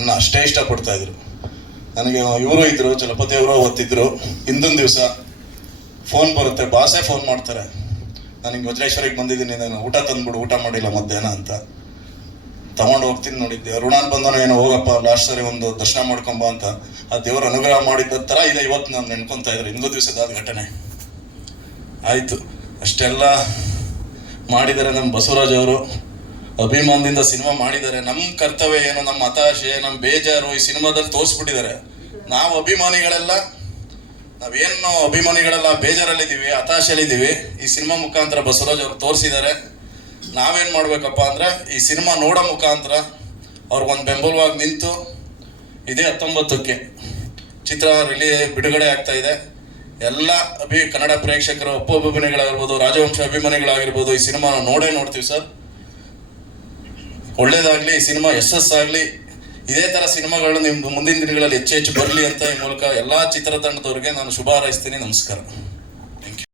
ಅನ್ನ ಅಷ್ಟೇ ಇಷ್ಟಪಡ್ತಾ ಇದ್ರು. ನನಗೆ ಇವರು ಇದ್ರು, ಚಲಪತಿ ಅವರು ಓದ್ತಿದ್ರು ಹಿಂದಿನ ದಿವಸ ಫೋನ್ ಬರುತ್ತೆ ಬಾಸೆ ಫೋನ್ ಮಾಡ್ತಾರೆ. ನನಗೆ ವಜ್ರೇಶ್ವರಿಗೆ ಬಂದಿದ್ದೀನಿ, ನಾನು ಊಟ ತಂದ್ಬಿಡು, ಊಟ ಮಾಡಿಲ್ಲ ಮಧ್ಯಾಹ್ನ ಅಂತ. ತಗೊಂಡು ಹೋಗ್ತೀನಿ ನೋಡಿದ್ದೆ. ಋಣಾನ್ ಬಂದನು ಏನೋ, ಹೋಗಪ್ಪ ಲಾಸ್ಟ್ ಸರಿ ಒಂದು ದರ್ಶನ ಮಾಡ್ಕೊಂಬ ಅಂತ. ಆ ದೇವರ ಅನುಗ್ರಹ ಮಾಡಿದ್ದ ಥರ ಇದೆ ಇವತ್ತು ನಾನು ನೆನ್ಕೊತಾ ಇದ್ರೆ ಹಿಂದೂ ದಿವಸದ ಘಟನೆ. ಆಯಿತು. ಅಷ್ಟೆಲ್ಲ ಮಾಡಿದ್ದಾರೆ ನಮ್ಮ ಬಸವರಾಜ್ ಅವರು. ಅಭಿಮಾನದಿಂದ ಸಿನಿಮಾ ಮಾಡಿದ್ದಾರೆ. ನಮ್ಮ ಕರ್ತವ್ಯ ಏನು? ನಮ್ಮ ಹತಾಶೆ ನಮ್ಮ ಬೇಜಾರು ಈ ಸಿನಿಮಾದಲ್ಲಿ ತೋರಿಸ್ಬಿಟ್ಟಿದ್ದಾರೆ. ನಾವು ಅಭಿಮಾನಿಗಳೆಲ್ಲ, ನಾವೇನು ಅಭಿಮಾನಿಗಳೆಲ್ಲ ಬೇಜಾರಲ್ಲಿದ್ದೀವಿ, ಹತಾಶೆಯಲ್ಲಿದ್ದೀವಿ. ಈ ಸಿನಿಮಾ ಮುಖಾಂತರ ಬಸವರಾಜ್ ಅವರು ತೋರಿಸಿದ್ದಾರೆ. ನಾವೇನು ಮಾಡಬೇಕಪ್ಪ ಅಂದರೆ, ಈ ಸಿನಿಮಾ ನೋಡೋ ಮುಖಾಂತರ ಅವ್ರಿಗೊಂದು ಬೆಂಬಲವಾಗಿ ನಿಂತು ಇದೇ ಹತ್ತೊಂಬತ್ತಕ್ಕೆ ಚಿತ್ರ ರಿಲೀ ಬಿಡುಗಡೆ ಆಗ್ತಾ ಇದೆ. ಎಲ್ಲ ಅಭಿ, ಕನ್ನಡ ಪ್ರೇಕ್ಷಕರು, ಅಪ್ಪು ಅಭಿಮಾನಿಗಳಾಗಿರ್ಬೋದು, ರಾಜವಂಶ ಅಭಿಮಾನಿಗಳಾಗಿರ್ಬೋದು ಈ ಸಿನಿಮಾನ ನೋಡೇ ನೋಡ್ತೀವಿ ಸರ್. ಒಳ್ಳೇದಾಗ್ಲಿ, ಸಿನಿಮಾ ಯಶಸ್ಸಾಗ್ಲಿ, ಇದೇ ತರ ಸಿನಿಮಾಗಳು ನಿಮ್ದು ಮುಂದಿನ ದಿನಗಳಲ್ಲಿ ಹೆಚ್ಚು ಹೆಚ್ಚು ಬರಲಿ ಅಂತ ಈ ಮೂಲಕ ಎಲ್ಲಾ ಚಿತ್ರತಂಡದವ್ರಿಗೆ ನಾನು ಶುಭ ಹಾರೈಸ್ತೀನಿ. ನಮಸ್ಕಾರ.